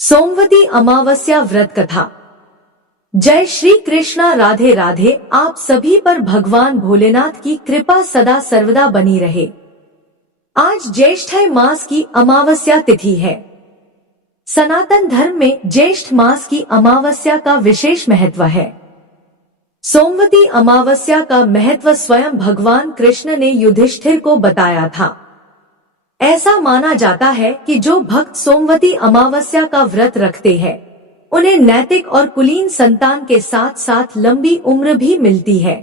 सोमवती अमावस्या व्रत कथा। जय श्री कृष्णा, राधे राधे। आप सभी पर भगवान भोलेनाथ की कृपा सदा सर्वदा बनी रहे। आज ज्येष्ठ मास की अमावस्या तिथि है। सनातन धर्म में ज्येष्ठ मास की अमावस्या का विशेष महत्व है। सोमवती अमावस्या का महत्व स्वयं भगवान कृष्ण ने युधिष्ठिर को बताया था। ऐसा माना जाता है कि जो भक्त सोमवती अमावस्या का व्रत रखते हैं, उन्हें नैतिक और कुलीन संतान के साथ साथ लंबी उम्र भी मिलती है।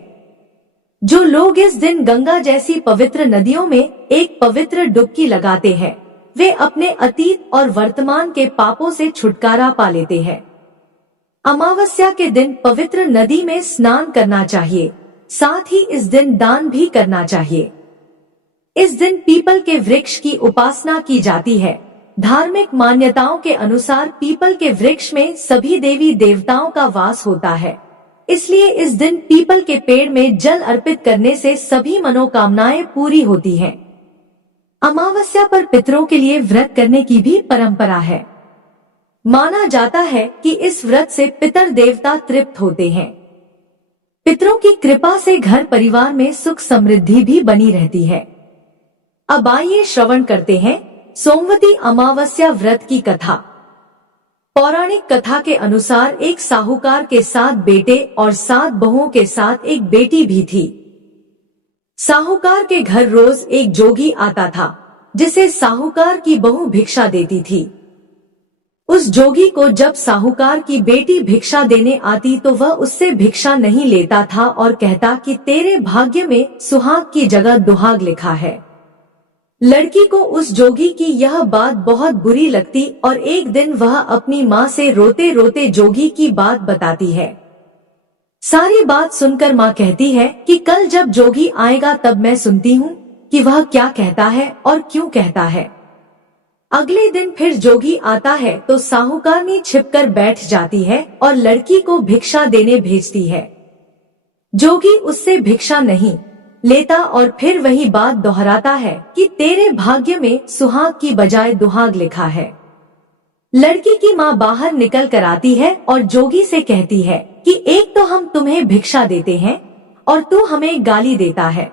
जो लोग इस दिन गंगा जैसी पवित्र नदियों में एक पवित्र डुबकी लगाते हैं, वे अपने अतीत और वर्तमान के पापों से छुटकारा पा लेते हैं। अमावस्या के दिन पवित्र नदी में स्नान करना चाहिए, साथ ही इस दिन दान भी करना चाहिए। इस दिन पीपल के वृक्ष की उपासना की जाती है। धार्मिक मान्यताओं के अनुसार पीपल के वृक्ष में सभी देवी देवताओं का वास होता है, इसलिए इस दिन पीपल के पेड़ में जल अर्पित करने से सभी मनोकामनाएं पूरी होती हैं। अमावस्या पर पितरों के लिए व्रत करने की भी परंपरा है। माना जाता है कि इस व्रत से पितर देवता तृप्त होते हैं। पितरों की कृपा से घर परिवार में सुख समृद्धि भी बनी रहती है। अब आइए श्रवण करते हैं सोमवती अमावस्या व्रत की कथा। पौराणिक कथा के अनुसार एक साहूकार के 7 बेटे और 7 बहुओं के साथ एक बेटी भी थी। साहूकार के घर रोज एक जोगी आता था, जिसे साहूकार की बहू भिक्षा देती थी। उस जोगी को जब साहूकार की बेटी भिक्षा देने आती तो वह उससे भिक्षा नहीं लेता था और कहता कि तेरे भाग्य में सुहाग की जगह दुहाग लिखा है। लड़की को उस जोगी की यह बात बहुत बुरी लगती और एक दिन वह अपनी माँ से रोते रोते जोगी की बात बताती है। सारी बात सुनकर माँ कहती है कि कल जब जोगी आएगा तब मैं सुनती हूँ कि वह क्या कहता है और क्यों कहता है। अगले दिन फिर जोगी आता है तो साहूकारनी छिपकर बैठ जाती है और लड़की को भिक्षा देने भेजती है। जोगी उससे भिक्षा नहीं लेता और फिर वही बात दोहराता है कि तेरे भाग्य में सुहाग की बजाय दुहाग लिखा है। लड़की की माँ बाहर निकल कर आती है और जोगी से कहती है कि एक तो हम तुम्हें भिक्षा देते हैं और तू हमें गाली देता है।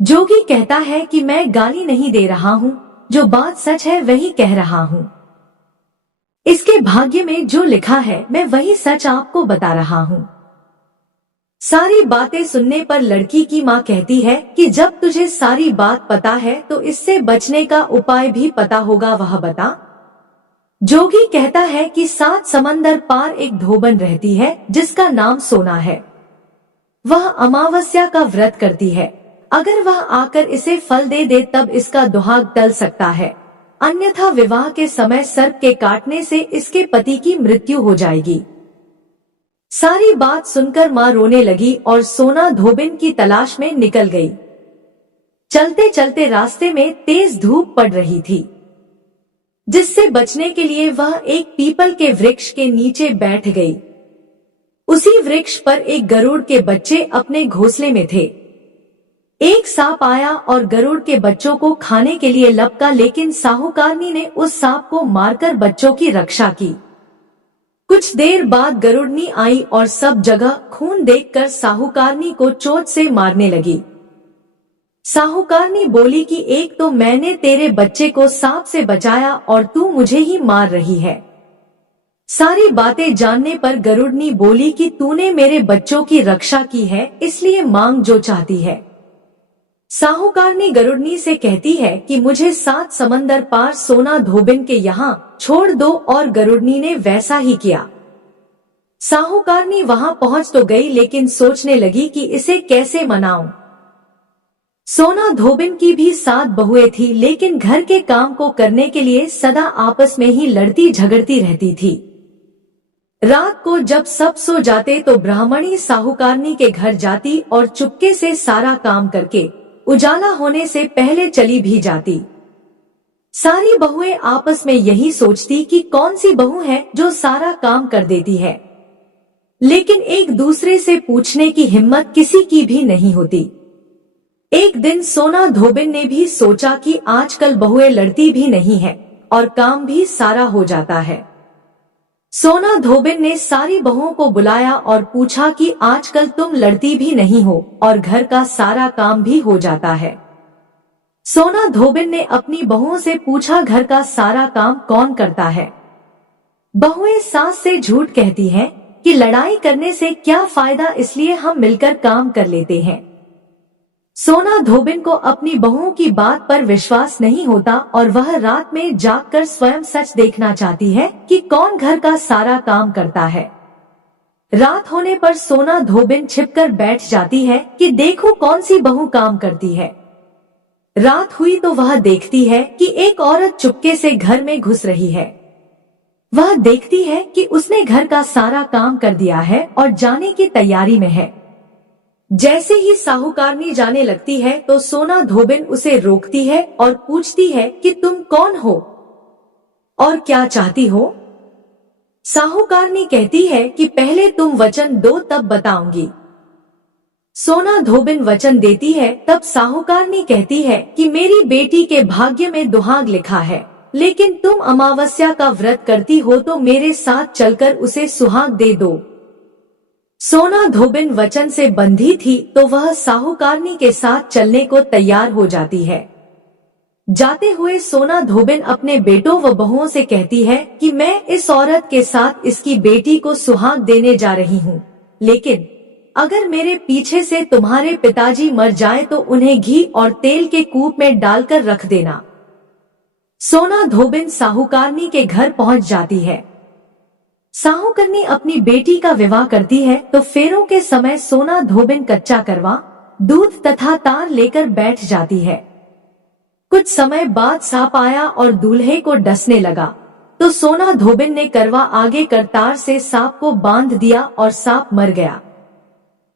जोगी कहता है कि मैं गाली नहीं दे रहा हूँ, जो बात सच है वही कह रहा हूँ। इसके भाग्य में जो लिखा है मैं वही सच आपको बता रहा हूँ। सारी बातें सुनने पर लड़की की माँ कहती है कि जब तुझे सारी बात पता है तो इससे बचने का उपाय भी पता होगा, वह बता। जोगी कहता है कि 7 समंदर पार एक धोबन रहती है जिसका नाम सोना है। वह अमावस्या का व्रत करती है। अगर वह आकर इसे फल दे दे तब इसका दुहाग टल सकता है, अन्यथा विवाह के समय सर्प के काटने से इसके पति की मृत्यु हो जाएगी। सारी बात सुनकर माँ रोने लगी और सोना धोबिन की तलाश में निकल गई। चलते चलते रास्ते में तेज धूप पड़ रही थी, जिससे बचने के लिए वह एक पीपल के वृक्ष के नीचे बैठ गई। उसी वृक्ष पर एक गरुड़ के बच्चे अपने घोंसले में थे। एक सांप आया और गरुड़ के बच्चों को खाने के लिए लपका, लेकिन साहूकारनी ने उस सांप को मारकर बच्चों की रक्षा की। कुछ देर बाद गरुड़नी आई और सब जगह खून देखकर साहूकारनी को चोट से मारने लगी। साहूकारनी बोली कि एक तो मैंने तेरे बच्चे को सांप से बचाया और तू मुझे ही मार रही है। सारी बातें जानने पर गरुड़नी बोली कि तूने मेरे बच्चों की रक्षा की है, इसलिए मांग जो चाहती है। साहूकारनी गरुड़नी से कहती है कि मुझे 7 समंदर पार सोना धोबिन के यहाँ छोड़ दो, और गरुड़नी ने वैसा ही किया। साहूकारनी वहाँ पहुँच तो गई, लेकिन सोचने लगी कि इसे कैसे मनाऊं। सोना धोबिन की भी 7 बहुएं थी, लेकिन घर के काम को करने के लिए सदा आपस में ही लड़ती झगड़ती रहती थी। रात को जब सब सो जाते तो ब्राह्मणी साहूकारनी के घर जाती और चुपके से सारा काम करके उजाला होने से पहले चली भी जाती। सारी बहुएं आपस में यही सोचती कि कौन सी बहू है जो सारा काम कर देती है, लेकिन एक दूसरे से पूछने की हिम्मत किसी की भी नहीं होती। एक दिन सोना धोबिन ने भी सोचा कि आजकल बहुएं लड़ती भी नहीं है और काम भी सारा हो जाता है, सोना धोबिन ने सारी बहुओं को बुलाया और पूछा कि आजकल तुम लड़ती भी नहीं हो और घर का सारा काम भी हो जाता है। सोना धोबिन ने अपनी बहुओं से पूछा, घर का सारा काम कौन करता है? बहुएं सास से झूठ कहती हैं कि लड़ाई करने से क्या फायदा, इसलिए हम मिलकर काम कर लेते हैं। सोना धोबिन को अपनी बहुओं की बात पर विश्वास नहीं होता और वह रात में जागकर स्वयं सच देखना चाहती है कि कौन घर का सारा काम करता है। रात होने पर सोना धोबिन छिपकर बैठ जाती है कि देखो कौन सी बहू काम करती है। रात हुई तो वह देखती है कि एक औरत चुपके से घर में घुस रही है। वह देखती है कि उसने घर का सारा काम कर दिया है और जाने की तैयारी में है। जैसे ही साहूकारनी जाने लगती है तो सोना धोबिन उसे रोकती है और पूछती है कि तुम कौन हो और क्या चाहती हो? साहूकारनी कहती है कि पहले तुम वचन दो तब बताऊंगी। सोना धोबिन वचन देती है। तब साहूकारनी कहती है कि मेरी बेटी के भाग्य में दुहाग लिखा है, लेकिन तुम अमावस्या का व्रत करती हो तो मेरे साथ चलकर उसे सुहाग दे दो। सोना धोबिन वचन से बंधी थी तो वह साहूकारनी के साथ चलने को तैयार हो जाती है। जाते हुए सोना धोबिन अपने बेटों व बहुओं से कहती है कि मैं इस औरत के साथ इसकी बेटी को सुहाग देने जा रही हूँ, लेकिन अगर मेरे पीछे से तुम्हारे पिताजी मर जाएं तो उन्हें घी और तेल के कूप में डालकर रख देना। सोना धोबिन साहूकारनी के घर पहुंच जाती है। साहूकारनी अपनी बेटी का विवाह करती है तो फेरों के समय सोना धोबिन कच्चा करवा, दूध तथा तार लेकर बैठ जाती है। कुछ समय बाद सांप आया और दूल्हे को डसने लगा तो सोना धोबिन ने करवा आगे कर तार से सांप को बांध दिया और सांप मर गया।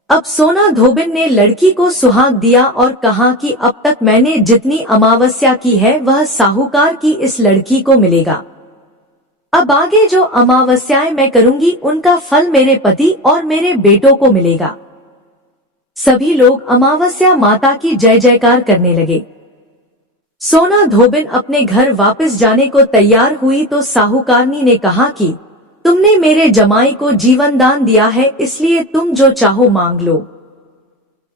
अब सोना धोबिन ने लड़की को सुहाग दिया और कहा कि अब तक मैंने जितनी अमावस्या की है वह साहूकार की इस लड़की को मिलेगा। अब आगे जो अमावस्याएं मैं करूंगी उनका फल मेरे पति और मेरे बेटों को मिलेगा। सभी लोग अमावस्या माता की जय जयकार करने लगे। सोना धोबिन अपने घर वापस जाने को तैयार हुई तो साहूकारनी ने कहा कि तुमने मेरे जमाई को जीवन दान दिया है, इसलिए तुम जो चाहो मांग लो।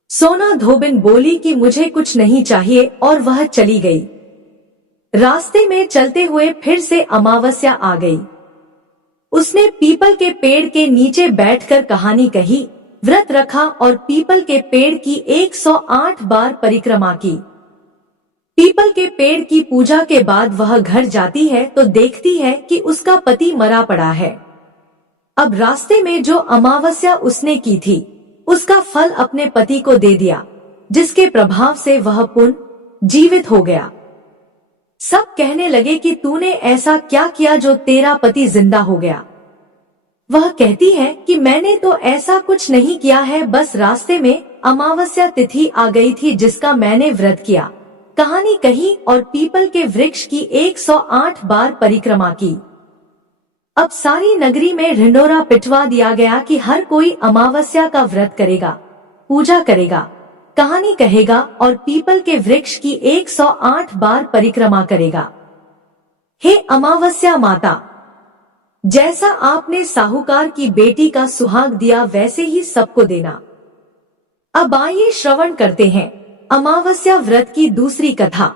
सोना धोबिन बोली कि मुझे कुछ नहीं चाहिए और वह चली गई। रास्ते में चलते हुए फिर से अमावस्या आ गई। उसने पीपल के पेड़ के नीचे बैठकर कहानी कही, व्रत रखा और पीपल के पेड़ की 108 बार परिक्रमा की। पीपल के पेड़ की पूजा के बाद वह घर जाती है तो देखती है कि उसका पति मरा पड़ा है। अब रास्ते में जो अमावस्या उसने की थी उसका फल अपने पति को दे दिया, जिसके प्रभाव से वह पुनः जीवित हो गया। सब कहने लगे कि तूने ऐसा क्या किया जो तेरा पति जिंदा हो गया। वह कहती है कि मैंने तो ऐसा कुछ नहीं किया है, बस रास्ते में अमावस्या तिथि आ गई थी जिसका मैंने व्रत किया, कहानी कही और पीपल के वृक्ष की 108 बार परिक्रमा की। अब सारी नगरी में ढिंढोरा पिटवा दिया गया कि हर कोई अमावस्या का व्रत करेगा, पूजा करेगा, कहानी कहेगा और पीपल के वृक्ष की 108 बार परिक्रमा करेगा। हे अमावस्या माता, जैसा आपने साहूकार की बेटी का सुहाग दिया वैसे ही सबको देना। अब आइए श्रवण करते हैं अमावस्या व्रत की दूसरी कथा।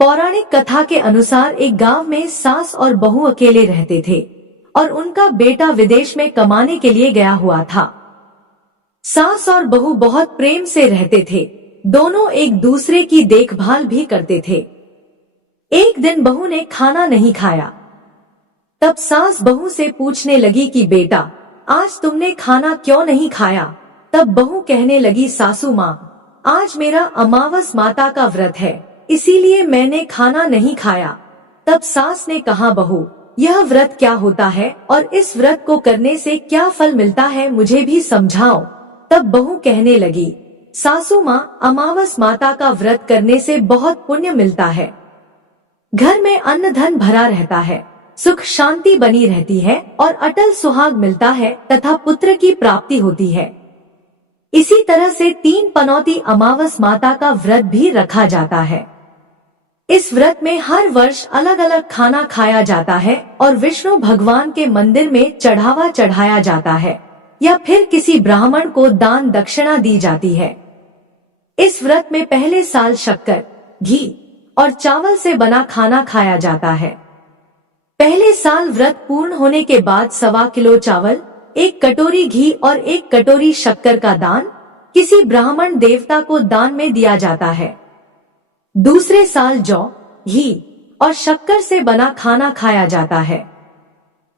पौराणिक कथा के अनुसार एक गांव में सास और बहू अकेले रहते थे और उनका बेटा विदेश में कमाने के लिए गया हुआ था। सास और बहू बहुत प्रेम से रहते थे, दोनों एक दूसरे की देखभाल भी करते थे। एक दिन बहू ने खाना नहीं खाया। तब सास बहू से पूछने लगी कि बेटा, आज तुमने खाना क्यों नहीं खाया? तब बहू कहने लगी, सासू माँ, आज मेरा अमावस माता का व्रत है, इसीलिए मैंने खाना नहीं खाया। तब सास ने कहा, बहू, यह व्रत क्या होता है और इस व्रत को करने से क्या फल मिलता है, मुझे भी समझाओ। तब बहू कहने लगी, सासू माँ, अमावस माता का व्रत करने से बहुत पुण्य मिलता है। घर में अन्न धन भरा रहता है, सुख शांति बनी रहती है और अटल सुहाग मिलता है तथा पुत्र की प्राप्ति होती है। इसी तरह से 3 पनौती अमावस माता का व्रत भी रखा जाता है। इस व्रत में हर वर्ष अलग अलग खाना खाया जाता है और विष्णु भगवान के मंदिर में चढ़ावा चढ़ाया जाता है या फिर किसी ब्राह्मण को दान दक्षिणा दी जाती है। इस व्रत में पहले साल शक्कर, घी और चावल से बना खाना खाया जाता है। पहले साल व्रत पूर्ण होने के बाद 1.25 किलो चावल, 1 कटोरी घी और 1 कटोरी शक्कर का दान किसी ब्राह्मण देवता को दान में दिया जाता है। दूसरे साल जौ, घी और शक्कर से बना खाना खाया जाता है।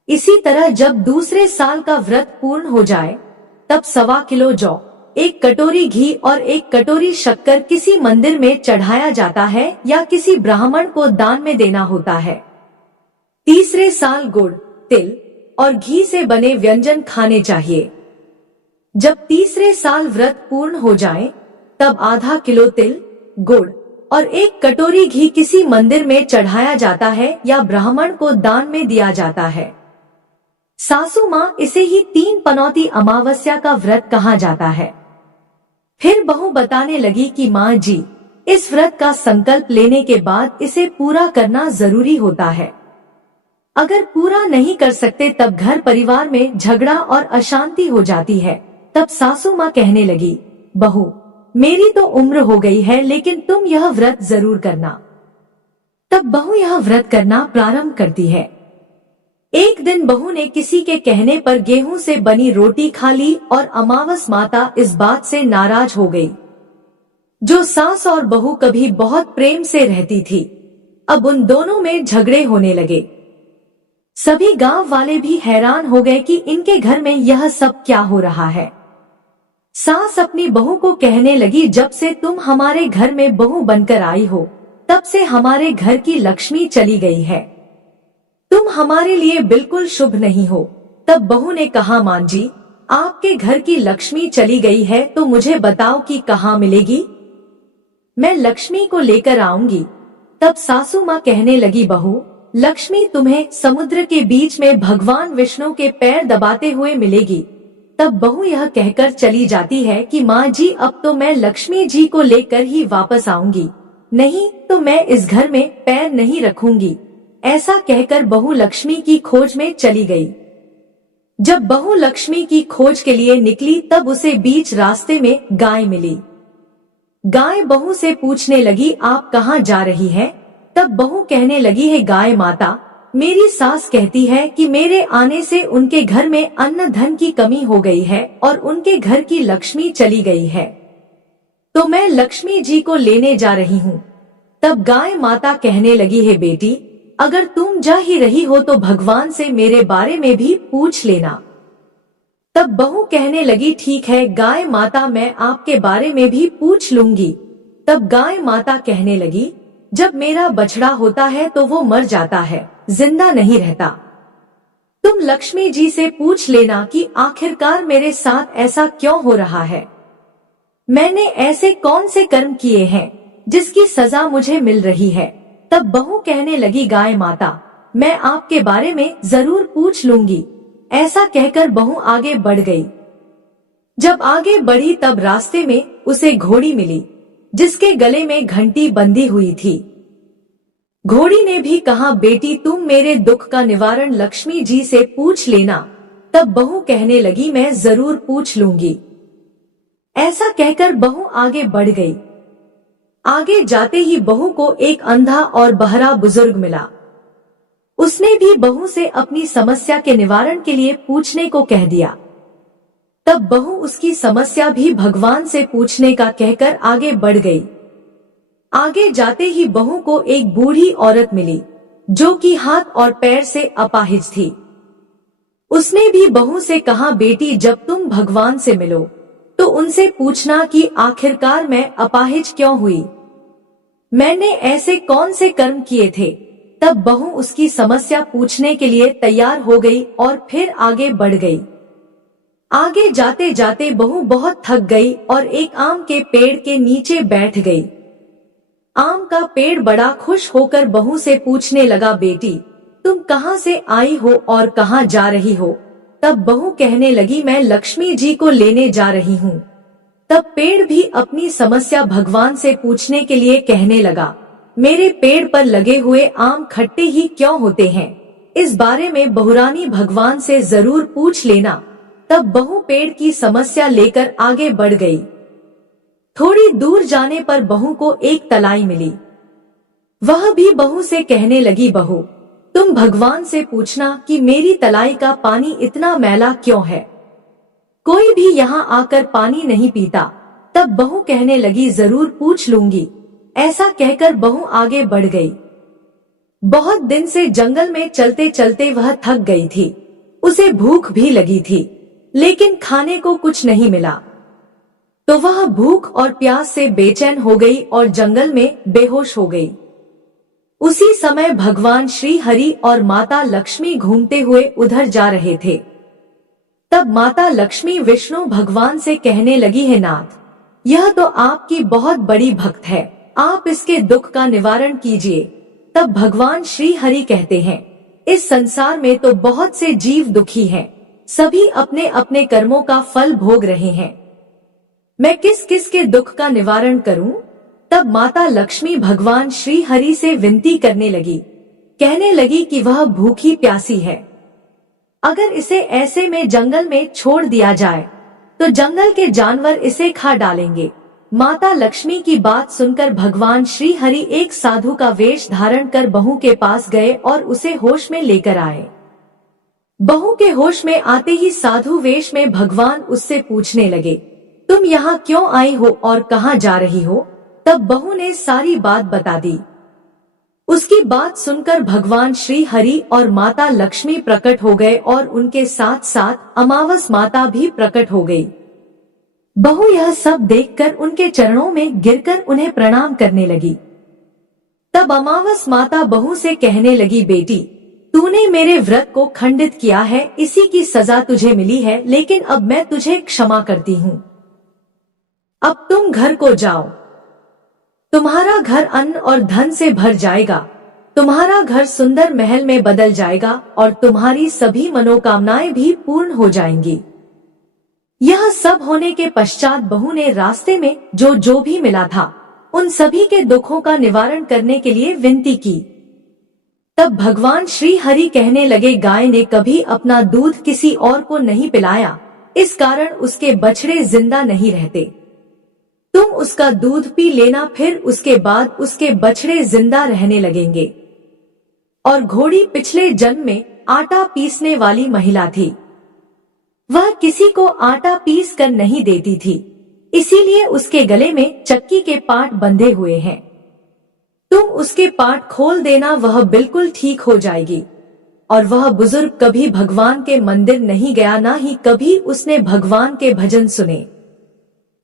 इसी तरह जब दूसरे साल का व्रत पूर्ण हो जाए तब 1.25 किलो जौ, 1 कटोरी घी और 1 कटोरी शक्कर किसी मंदिर में चढ़ाया जाता है या किसी ब्राह्मण को दान में देना होता है। तीसरे साल गुड़, तिल और घी से बने व्यंजन खाने चाहिए। जब तीसरे साल व्रत पूर्ण हो जाए तब आधा किलो तिल, गुड़ और 1 कटोरी घी किसी मंदिर में चढ़ाया जाता है या ब्राह्मण को दान में दिया जाता है। सासू माँ इसे ही 3 पनौती अमावस्या का व्रत कहा जाता है। फिर बहू बताने लगी कि माँ जी, इस व्रत का संकल्प लेने के बाद इसे पूरा करना जरूरी होता है। अगर पूरा नहीं कर सकते तब घर परिवार में झगड़ा और अशांति हो जाती है। तब सासू माँ कहने लगी, बहू मेरी तो उम्र हो गई है लेकिन तुम यह व्रत जरूर करना। तब बहू यह व्रत करना प्रारंभ करती है। एक दिन बहू ने किसी के कहने पर गेहूं से बनी रोटी खा ली और अमावस माता इस बात से नाराज हो गई। जो सास और बहू कभी बहुत प्रेम से रहती थी, अब उन दोनों में झगड़े होने लगे। सभी गांव वाले भी हैरान हो गए कि इनके घर में यह सब क्या हो रहा है। सास अपनी बहू को कहने लगी, जब से तुम हमारे घर में बहू बनकर आई हो तब से हमारे घर की लक्ष्मी चली गई है। तुम हमारे लिए बिल्कुल शुभ नहीं हो। तब बहू ने कहा, मां जी आपके घर की लक्ष्मी चली गई है तो मुझे बताओ कि कहाँ मिलेगी, मैं लक्ष्मी को लेकर आऊंगी। तब सासू माँ कहने लगी, बहू लक्ष्मी तुम्हें समुद्र के बीच में भगवान विष्णु के पैर दबाते हुए मिलेगी। तब बहू यह कहकर चली जाती है कि माँ जी अब तो मैं लक्ष्मी जी को लेकर ही वापस आऊंगी, नहीं तो मैं इस घर में पैर नहीं रखूंगी। ऐसा कहकर बहू लक्ष्मी की खोज में चली गई। जब बहू लक्ष्मी की खोज के लिए निकली तब उसे बीच रास्ते में गाय मिली। गाय बहू से पूछने लगी, आप कहाँ जा रही हैं? तब बहू कहने लगी है, गाय माता मेरी सास कहती है कि मेरे आने से उनके घर में अन्न धन की कमी हो गई है और उनके घर की लक्ष्मी चली गई है, तो मैं लक्ष्मी जी को लेने जा रही हूँ। तब गाय माता कहने लगी है, बेटी अगर तुम जा ही रही हो तो भगवान से मेरे बारे में भी पूछ लेना। तब बहू कहने लगी, ठीक है गाय माता मैं आपके बारे में भी पूछ लूंगी। तब गाय माता कहने लगी, जब मेरा बछड़ा होता है तो वो मर जाता है, जिंदा नहीं रहता। तुम लक्ष्मी जी से पूछ लेना कि आखिरकार मेरे साथ ऐसा क्यों हो रहा है, मैंने ऐसे कौन से कर्म किए हैं जिसकी सजा मुझे मिल रही है। तब बहू कहने लगी, गाय माता मैं आपके बारे में जरूर पूछ लूंगी। ऐसा कहकर बहू आगे बढ़ गई। जब आगे बढ़ी तब रास्ते में उसे घोड़ी मिली जिसके गले में घंटी बंधी हुई थी। घोड़ी ने भी कहा, बेटी तुम मेरे दुख का निवारण लक्ष्मी जी से पूछ लेना। तब बहू कहने लगी, मैं जरूर पूछ लूंगी। ऐसा कहकर बहू आगे बढ़ गई। आगे जाते ही बहू को एक अंधा और बहरा बुजुर्ग मिला। उसने भी बहू से अपनी समस्या के निवारण के लिए पूछने को कह दिया। तब बहू उसकी समस्या भी भगवान से पूछने का कहकर आगे बढ़ गई। आगे जाते ही बहू को एक बूढ़ी औरत मिली जो कि हाथ और पैर से अपाहिज थी। उसने भी बहू से कहा, बेटी जब तुम भगवान से मिलो तो उनसे पूछना कि आखिरकार मैं अपाहिज क्यों हुई, मैंने ऐसे कौन से कर्म किए थे। तब बहू उसकी समस्या पूछने के लिए तैयार हो गई और फिर आगे बढ़ गई। आगे जाते जाते बहू बहुत थक गई और एक आम के पेड़ के नीचे बैठ गई। आम का पेड़ बड़ा खुश होकर बहू से पूछने लगा, बेटी तुम कहाँ से आई हो और कहाँ जा रही हो। तब बहू कहने लगी, मैं लक्ष्मी जी को लेने जा रही हूँ। तब पेड़ भी अपनी समस्या भगवान से पूछने के लिए कहने लगा, मेरे पेड़ पर लगे हुए आम खट्टे ही क्यों होते हैं? इस बारे में बहुरानी भगवान से जरूर पूछ लेना। तब बहू पेड़ की समस्या लेकर आगे बढ़ गई। थोड़ी दूर जाने पर बहू को एक तलाई मिली। वह भी बहू से कहने लगी, बहू तुम भगवान से पूछना कि मेरी तलाई का पानी इतना मैला क्यों है, कोई भी यहाँ आकर पानी नहीं पीता। तब बहू कहने लगी, जरूर पूछ लूंगी। ऐसा कहकर बहू आगे बढ़ गई। बहुत दिन से जंगल में चलते चलते वह थक गई थी। उसे भूख भी लगी थी, लेकिन खाने को कुछ नहीं मिला। तो वह भूख और प्यास से बेचैन हो गई और जंगल में बेहोश हो गई। उसी समय भगवान श्री हरि और माता लक्ष्मी घूमते हुए उधर जा रहे थे। तब माता लक्ष्मी विष्णु भगवान से कहने लगी, है नाथ, यह तो आपकी बहुत बड़ी भक्त है, आप इसके दुख का निवारण कीजिए। तब भगवान श्री हरि कहते हैं, इस संसार में तो बहुत से जीव दुखी हैं, सभी अपने अपने कर्मों का फल भोग रहे हैं, मैं किस किस के दुख का निवारण करूं? तब माता लक्ष्मी भगवान श्री हरि से विनती करने लगी, कहने लगी कि वह भूखी प्यासी है, अगर इसे ऐसे में जंगल में छोड़ दिया जाए तो जंगल के जानवर इसे खा डालेंगे। माता लक्ष्मी की बात सुनकर भगवान श्री हरि एक साधु का वेश धारण कर बहू के पास गए और उसे होश में लेकर आए। बहू के होश में आते ही साधु वेश में भगवान उससे पूछने लगे, तुम यहाँ क्यों आई हो और कहाँ जा रही हो? तब बहू ने सारी बात बता दी। उसकी बात सुनकर भगवान श्री हरि और माता लक्ष्मी प्रकट हो गए और उनके साथ साथ अमावस माता भी प्रकट हो गई। बहू यह सब देखकर उनके चरणों में गिरकर उन्हें प्रणाम करने लगी। तब अमावस माता बहू से कहने लगी, बेटी तूने मेरे व्रत को खंडित किया है, इसी की सजा तुझे मिली है, लेकिन अब मैं तुझे क्षमा करती हूँ। अब तुम घर को जाओ, तुम्हारा घर अन्न और धन से भर जाएगा, तुम्हारा घर सुंदर महल में बदल जाएगा और तुम्हारी सभी मनोकामनाएं भी पूर्ण हो जाएंगी। यह सब होने के पश्चात बहू ने रास्ते में जो भी मिला था उन सभी के दुखों का निवारण करने के लिए विनती की। तब भगवान श्री हरि कहने लगे, गाय ने कभी अपना दूध किसी और को नहीं पिलाया, इस कारण उसके बछड़े जिंदा नहीं रहते। तुम उसका दूध पी लेना, फिर उसके बाद उसके बछड़े जिंदा रहने लगेंगे। और घोड़ी पिछले जन्म में आटा पीसने वाली महिला थी, वह किसी को आटा पीस कर नहीं देती थी, इसीलिए उसके गले में चक्की के पाट बंधे हुए हैं। तुम उसके पाट खोल देना, वह बिल्कुल ठीक हो जाएगी। और वह बुजुर्ग कभी भगवान के मंदिर नहीं गया, ना ही कभी उसने भगवान के भजन सुने।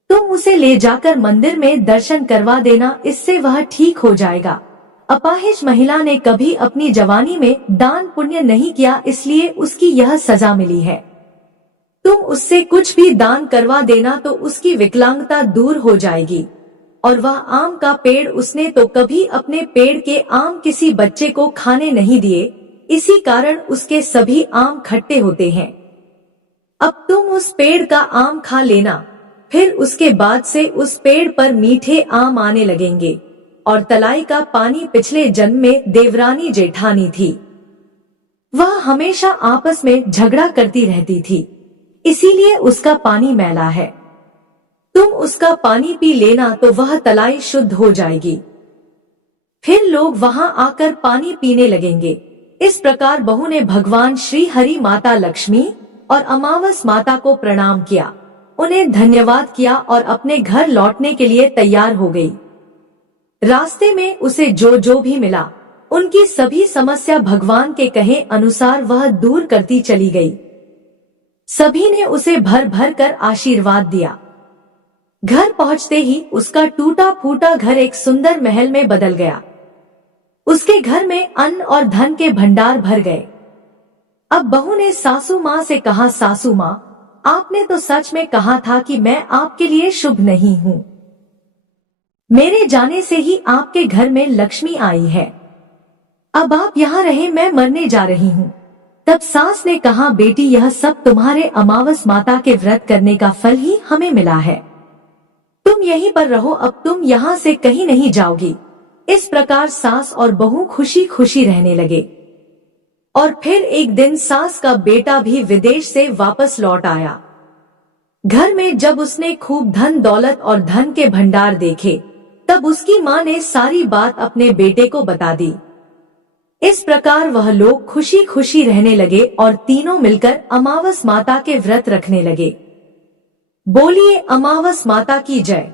तुम उसे ले जाकर मंदिर में दर्शन करवा देना, इससे वह ठीक हो जाएगा। अपाहिज महिला ने कभी अपनी जवानी में दान पुण्य नहीं किया, इसलिए उसकी यह सजा मिली है। तुम उससे कुछ भी दान करवा देना तो उसकी विकलांगता दूर हो जाएगी। और वह आम का पेड़, उसने तो कभी अपने पेड़ के आम किसी बच्चे को खाने नहीं दिए, इसी कारण उसके सभी आम खट्टे होते हैं। अब तुम उस पेड़ का आम खा लेना, फिर उसके बाद से उस पेड़ पर मीठे आम आने लगेंगे। और तलाई का पानी पिछले जन्म में देवरानी जेठानी थी, वह हमेशा आपस में झगड़ा करती रहती थी, इसीलिए उसका पानी मैला है। तुम उसका पानी पी लेना तो वह तलाई शुद्ध हो जाएगी, फिर लोग वहां आकर पानी पीने लगेंगे। इस प्रकार बहू ने भगवान श्री हरि, माता लक्ष्मी और अमावस माता को प्रणाम किया, उन्हें धन्यवाद किया और अपने घर लौटने के लिए तैयार हो गई। रास्ते में उसे जो भी मिला, उनकी सभी समस्या भगवान के कहे अनुसार वह दूर करती चली गई। सभी ने उसे भर भर कर आशीर्वाद दिया। घर पहुंचते ही उसका टूटा फूटा घर एक सुंदर महल में बदल गया। उसके घर में अन्न और धन के भंडार भर गए। अब बहू ने सासू माँ से कहा, सासू माँ, आपने तो सच में कहा था कि मैं आपके लिए शुभ नहीं हूँ। मेरे जाने से ही आपके घर में लक्ष्मी आई है, अब आप यहाँ रहे, मैं मरने जा रही हूँ। तब सास ने कहा, बेटी यह सब तुम्हारे अमावस माता के व्रत करने का फल ही हमें मिला है, तुम यहीं पर रहो, अब तुम यहाँ से कहीं नहीं जाओगी। इस प्रकार सास और बहू खुशी खुशी रहने लगे। और फिर एक दिन सास का बेटा भी विदेश से वापस लौट आया। घर में जब उसने खूब धन दौलत और धन के भंडार देखे, तब उसकी माँ ने सारी बात अपने बेटे को बता दी। इस प्रकार वह लोग खुशी खुशी रहने लगे और तीनों मिलकर अमावस माता के व्रत रखने लगे। बोलिए अमावस माता की जय।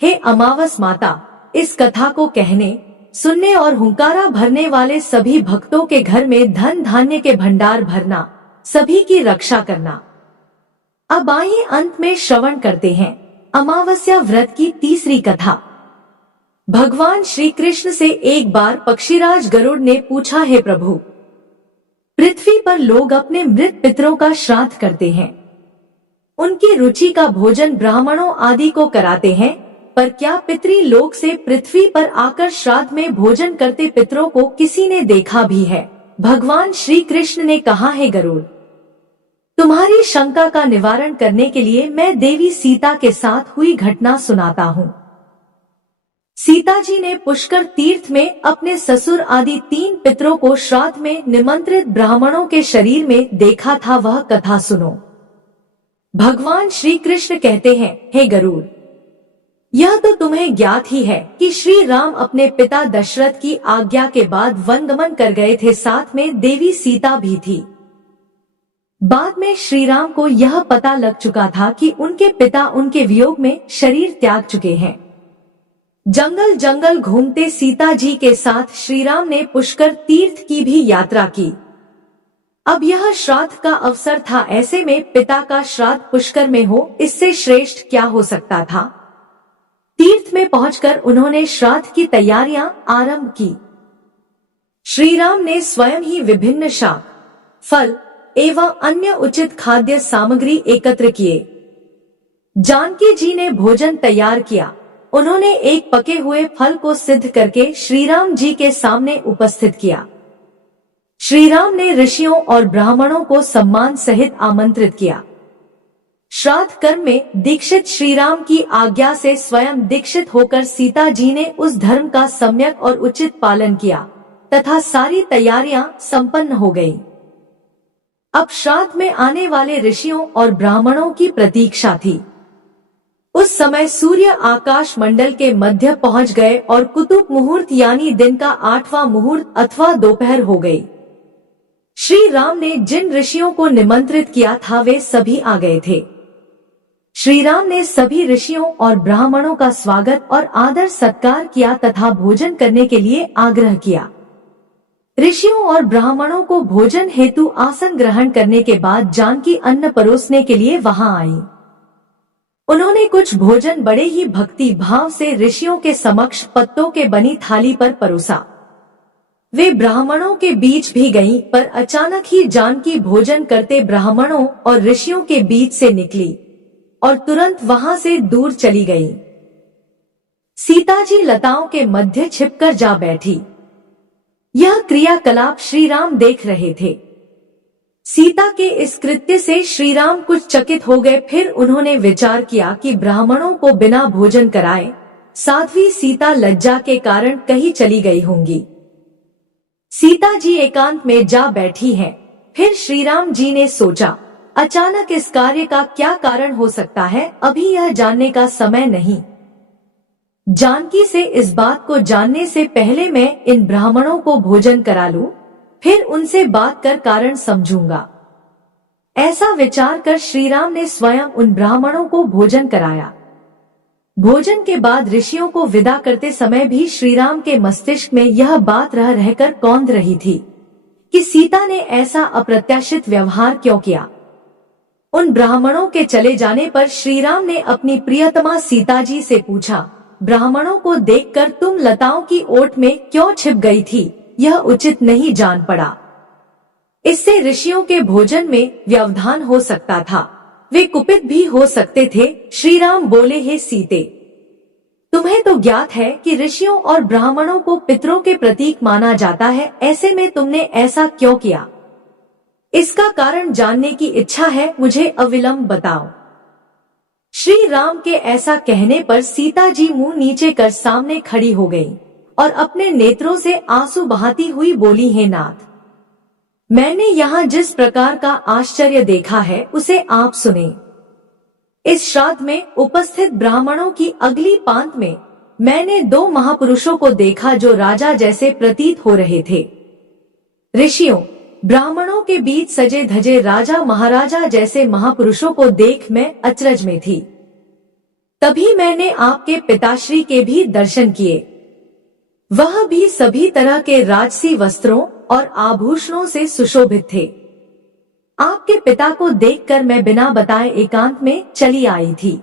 हे अमावस माता, इस कथा को कहने, सुनने और हुंकारा भरने वाले सभी भक्तों के घर में धन धान्य के भंडार भरना, सभी की रक्षा करना। अब आइए अंत में श्रवण करते हैं अमावस्या व्रत की तीसरी कथा। भगवान श्री कृष्ण से एक बार पक्षीराज गरुड़ ने पूछा, हे प्रभु, पृथ्वी पर लोग अपने मृत पितरों का श्राद्ध करते हैं। उनकी रुचि का भोजन ब्राह्मणों आदि को कराते हैं, पर क्या पितरी लोक से पृथ्वी पर आकर श्राद्ध में भोजन करते पितरों को किसी ने देखा भी है? भगवान श्री कृष्ण ने कहा, हे गरुड़, तुम्हारी शंका का निवारण करने के लिए मैं देवी सीता के साथ हुई घटना सुनाता हूँ। सीता जी ने पुष्कर तीर्थ में अपने ससुर आदि 3 पितरों को श्राद्ध में निमंत्रित ब्राह्मणों के शरीर में देखा था। वह कथा सुनो। भगवान श्री कृष्ण कहते हैं, हे गरुड़, यह तो तुम्हें ज्ञात ही है कि श्री राम अपने पिता दशरथ की आज्ञा के बाद वनगमन कर गए थे, साथ में देवी सीता भी थी। बाद में श्री राम को यह पता लग चुका था कि उनके पिता उनके वियोग में शरीर त्याग चुके हैं। जंगल जंगल घूमते सीता जी के साथ श्री राम ने पुष्कर तीर्थ की भी यात्रा की। अब यह श्राद्ध का अवसर था, ऐसे में पिता का श्राद्ध पुष्कर में हो, इससे श्रेष्ठ क्या हो सकता था। तीर्थ में पहुंचकर उन्होंने श्राद्ध की तैयारियां आरंभ की। श्री राम ने स्वयं ही विभिन्न शाक, फल एवं अन्य उचित खाद्य सामग्री एकत्र किए। जानकी जी ने भोजन तैयार किया। उन्होंने एक पके हुए फल को सिद्ध करके श्री राम जी के सामने उपस्थित किया। श्री राम ने ऋषियों और ब्राह्मणों को सम्मान सहित आमंत्रित किया। श्राद्ध कर्म में दीक्षित श्री राम की आज्ञा से स्वयं दीक्षित होकर सीता जी ने उस धर्म का सम्यक और उचित पालन किया तथा सारी तैयारियां संपन्न हो गयी। अब श्राद्ध में आने वाले ऋषियों और ब्राह्मणों की प्रतीक्षा थी। उस समय सूर्य आकाश मंडल के मध्य पहुंच गए और कुतुब मुहूर्त यानी दिन का 8वां मुहूर्त अथवा दोपहर हो गई। श्री राम ने जिन ऋषियों को निमंत्रित किया था वे सभी आ गए थे। श्री राम ने सभी ऋषियों और ब्राह्मणों का स्वागत और आदर सत्कार किया तथा भोजन करने के लिए आग्रह किया। ऋषियों और ब्राह्मणों को भोजन हेतु आसन ग्रहण करने के बाद जानकी अन्न परोसने के लिए वहां आई। उन्होंने कुछ भोजन बड़े ही भक्ति भाव से ऋषियों के समक्ष पत्तों के बनी थाली पर परोसा। वे ब्राह्मणों के बीच भी गईं, पर अचानक ही जानकी भोजन करते ब्राह्मणों और ऋषियों के बीच से निकली और तुरंत वहां से दूर चली गई। सीता जी लताओं के मध्य छिपकर जा बैठी। यह क्रियाकलाप श्री राम देख रहे थे। सीता के इस कृत्य से श्री राम कुछ चकित हो गए। फिर उन्होंने विचार किया कि ब्राह्मणों को बिना भोजन कराए साध्वी सीता लज्जा के कारण कहीं चली गई होंगी। सीता जी एकांत में जा बैठी हैं। फिर श्री राम जी ने सोचा, अचानक इस कार्य का क्या कारण हो सकता है, अभी यह जानने का समय नहीं। जानकी से इस बात को जानने से पहले मैं इन ब्राह्मणों को भोजन करा लूं, फिर उनसे बात कर कारण समझूंगा। ऐसा विचार कर श्री राम ने स्वयं उन ब्राह्मणों को भोजन कराया। भोजन के बाद ऋषियों को विदा करते समय भी श्री राम के मस्तिष्क में यह बात रह रहकर कौंध रही थी कि सीता ने ऐसा अप्रत्याशित व्यवहार क्यों किया। उन ब्राह्मणों के चले जाने पर श्री राम ने अपनी प्रियतमा सीता जी से पूछा, ब्राह्मणों को देखकर तुम लताओं की ओट में क्यों छिप गई थी? यह उचित नहीं जान पड़ा। इससे ऋषियों के भोजन में व्यवधान हो सकता था, वे कुपित भी हो सकते थे। श्री राम बोले, हे सीते, तुम्हें तो ज्ञात है कि ऋषियों और ब्राह्मणों को पितरों के प्रतीक माना जाता है, ऐसे में तुमने ऐसा क्यों किया? इसका कारण जानने की इच्छा है, मुझे अविलंब बताओ। श्री राम के ऐसा कहने पर सीता जी मुंह नीचे कर सामने खड़ी हो गई। और अपने नेत्रों से आंसू बहाती हुई बोली, हे नाथ, मैंने यहाँ जिस प्रकार का आश्चर्य देखा है उसे आप सुने। इस श्राद्ध में उपस्थित ब्राह्मणों की अगली पांत में मैंने 2 महापुरुषों को देखा जो राजा जैसे प्रतीत हो रहे थे। ऋषियों, ब्राह्मणों के बीच सजे धजे राजा महाराजा जैसे महापुरुषों को देख मैं अचरज में थी। तभी मैंने आपके पिताश्री के भी दर्शन किए। वह भी सभी तरह के राजसी वस्त्रों और आभूषणों से सुशोभित थे। आपके पिता को देखकर मैं बिना बताए एकांत में चली आई थी।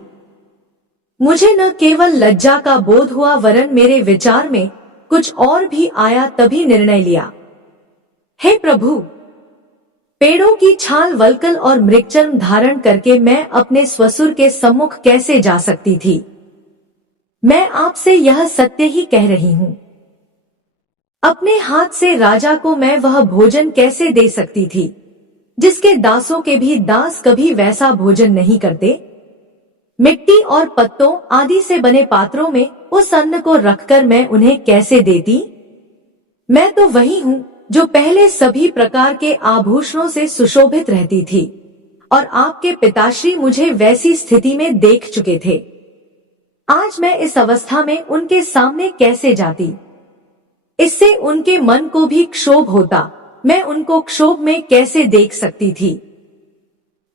मुझे न केवल लज्जा का बोध हुआ वरन मेरे विचार में कुछ और भी आया। तभी निर्णय लिया, हे प्रभु, पेड़ों की छाल वल्कल और मृगचर्म धारण करके मैं अपने स्वसुर के सम्मुख कैसे जा सकती थी। मैं आपसे यह सत्य ही कह रही हूँ। अपने हाथ से राजा को मैं वह भोजन कैसे दे सकती थी जिसके दासों के भी दास कभी वैसा भोजन नहीं करते। मिट्टी और पत्तों आदि से बने पात्रों में उस अन्न को रखकर मैं उन्हें कैसे देती। मैं तो वही हूँ जो पहले सभी प्रकार के आभूषणों से सुशोभित रहती थी और आपके पिताश्री मुझे वैसी स्थिति में देख चुके थे। आज मैं इस अवस्था में उनके सामने कैसे जाती। इससे उनके मन को भी क्षोभ होता। मैं उनको क्षोभ में कैसे देख सकती थी।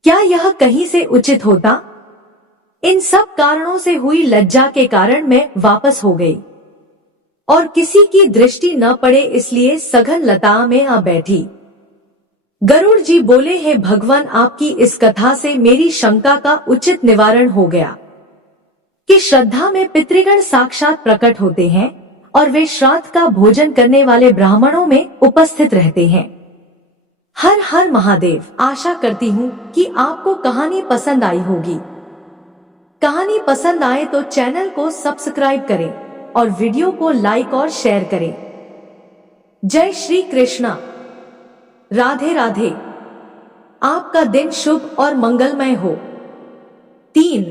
क्या यह कहीं से उचित होता। इन सब कारणों से हुई लज्जा के कारण मैं वापस हो गई और किसी की दृष्टि न पड़े इसलिए सघन लता में आ बैठी। गरुड़ जी बोले, हे भगवान, आपकी इस कथा से मेरी शंका का उचित निवारण हो गया कि श्रद्धा में पितृगण साक्षात प्रकट होते हैं और वे श्राद्ध का भोजन करने वाले ब्राह्मणों में उपस्थित रहते हैं। हर हर महादेव। आशा करती हूँ कि आपको कहानी पसंद आई होगी। कहानी पसंद आए तो चैनल को सब्सक्राइब करें और वीडियो को लाइक और शेयर करें। जय श्री कृष्णा। राधे राधे। आपका दिन शुभ और मंगलमय हो। 3